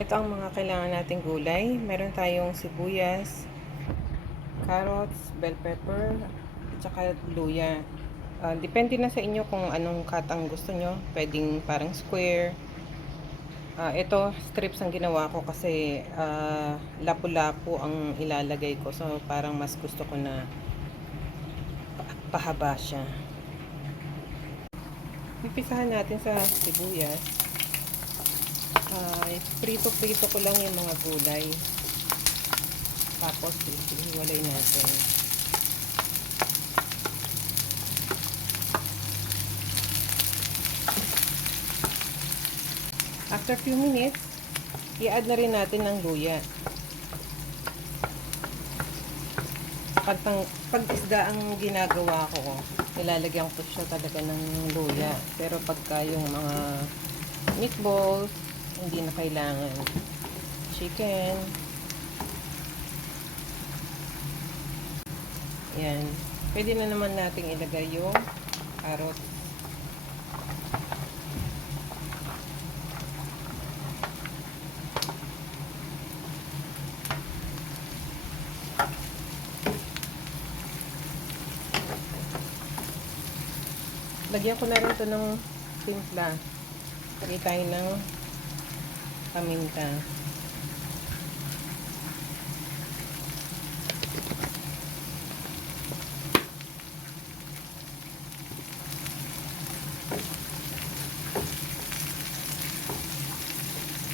Ito ang mga kailangan nating gulay. Meron tayong sibuyas, carrots, bell pepper, at saka luya. Depende na sa inyo kung anong cut ang gusto nyo. Pwedeng parang square. Ito, strips ang ginawa ko kasi lapu-lapu ang ilalagay ko. So, parang mas gusto ko na pahaba siya. Pipisahan natin sa sibuyas. Prito-prito ko lang yung mga gulay. Tapos, hiwalay natin. After few minutes, i-add na rin natin ng luya. Pag isda ang ginagawa ko, nilalagyan ko siya talaga ng luya. Pero pagka yung mga meatballs, hindi na kailangan. Chicken. Yan. Pwede na naman nating ilagay yung carrots. Lagyan ko na rin ito ng timpla. Lagay tayo ng paminta.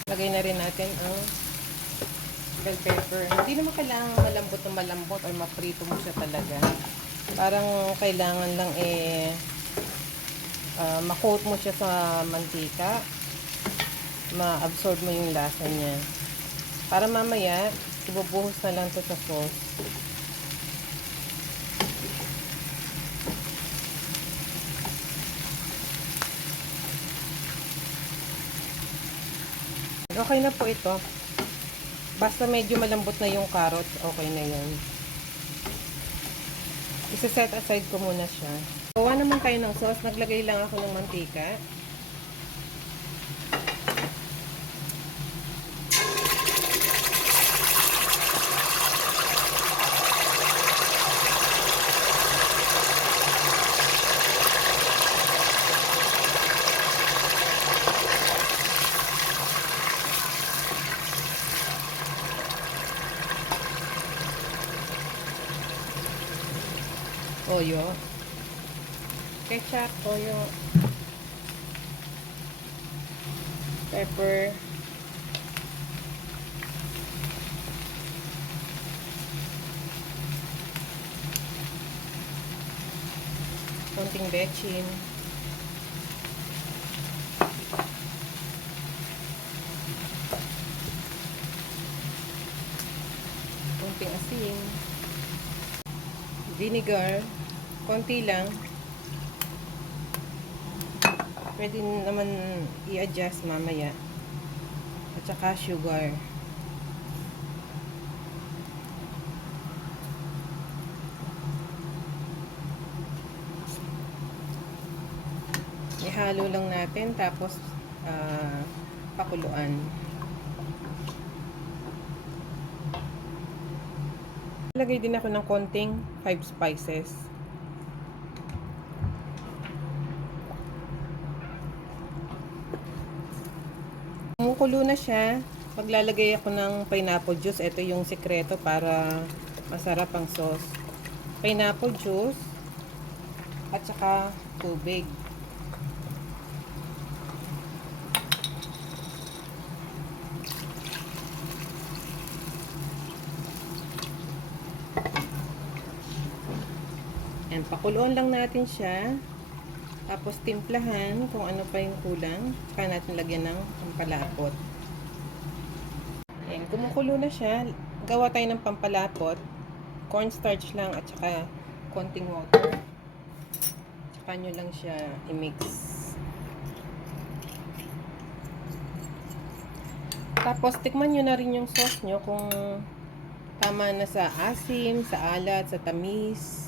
Lagay na rin natin ang bell pepper. Hindi naman kailangan malambot na malambot or maprito mo siya talaga. Parang kailangan lang ma-coat mo siya sa mantika. Ma-absorb mo yung lasa niya. Para mamaya, ibubuhos na lang to sa sauce. Okay na po ito. Basta medyo malambot na yung carrots, okay na yun. Isa-set aside ko muna siya. Gawa naman tayo ng sauce. Naglagay lang ako ng mantika. Toyo. Ketchup, toyo. Pepper. Konting bechin. Konting asin. Vinegar. Konti lang. Pwede naman i-adjust mamaya. At saka sugar. Ihalo lang natin tapos pakuluan. Lagay din ako ng konting 5 spices. Kumukulo na siya. Maglalagay ako ng pineapple juice. Ito yung sikreto para masarap ang sauce. Pineapple juice at saka tubig. And pakuluan lang natin siya. Tapos timplahan kung ano pa yung kulang. Saka natin lagyan ng pampalapot. Ayan, kumukulo na siya. Gawa tayo ng pampalapot. Cornstarch lang at saka konting water. Saka nyo lang siya i-mix. Tapos tikman nyo na rin yung sauce nyo kung tama na sa asim, sa alat, sa tamis.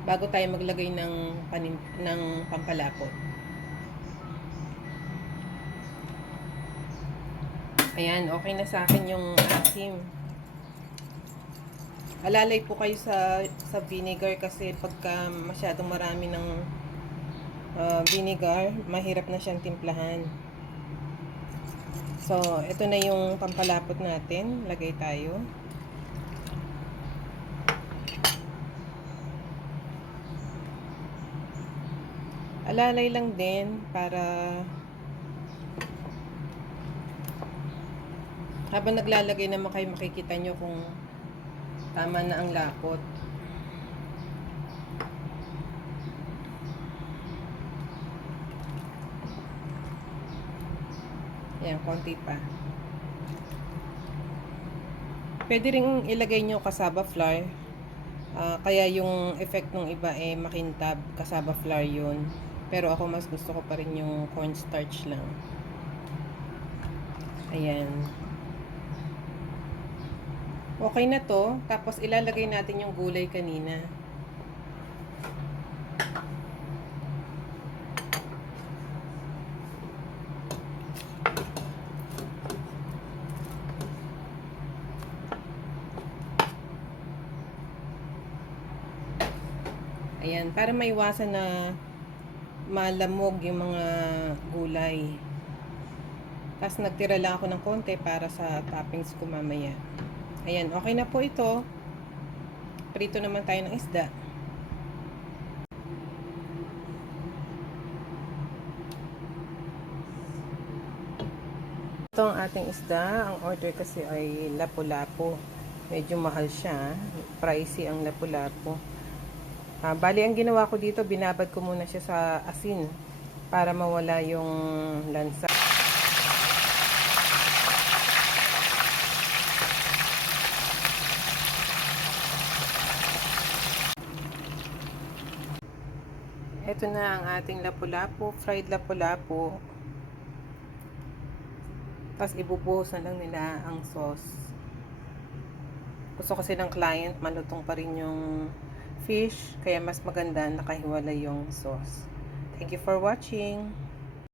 Bago tayo maglagay ng pampalapot. Ayan, okay na sa akin yung asim. Alalay po kayo sa vinegar kasi pagka masyadong marami ng vinegar, mahirap na siyang timplahan. So, ito na yung pampalapot natin. Lagay tayo. Alalay lang din para habang naglalagay naman kayo makikita nyo kung tama na ang lapot. Ayan, konti pa. Pwede rin ilagay nyo cassava flour. Kaya yung effect ng iba makintab, cassava flour yun. Pero ako mas gusto ko pa rin yung cornstarch lang. Ayan. Okay na to. Tapos ilalagay natin yung gulay kanina. Ayan, para maiwasan na malamog yung mga gulay. Tapos nagtira lang ako ng konti para sa toppings ko mamaya. Ayan, okay na po ito. Prito naman tayo ng isda. Ito ang ating isda. Ang order kasi ay lapu-lapu. Medyo mahal siya. Pricey ang lapu-lapu. Bali, ang ginawa ko dito, binabad ko muna siya sa asin para mawala yung lansa. Ito na ang ating lapu-lapu, fried lapu-lapu. Tapos ibubuhos na lang nila ang sauce. Gusto kasi ng client, malutong pa rin yung fish, kaya mas maganda nakahiwalay yung sauce. Thank you for watching.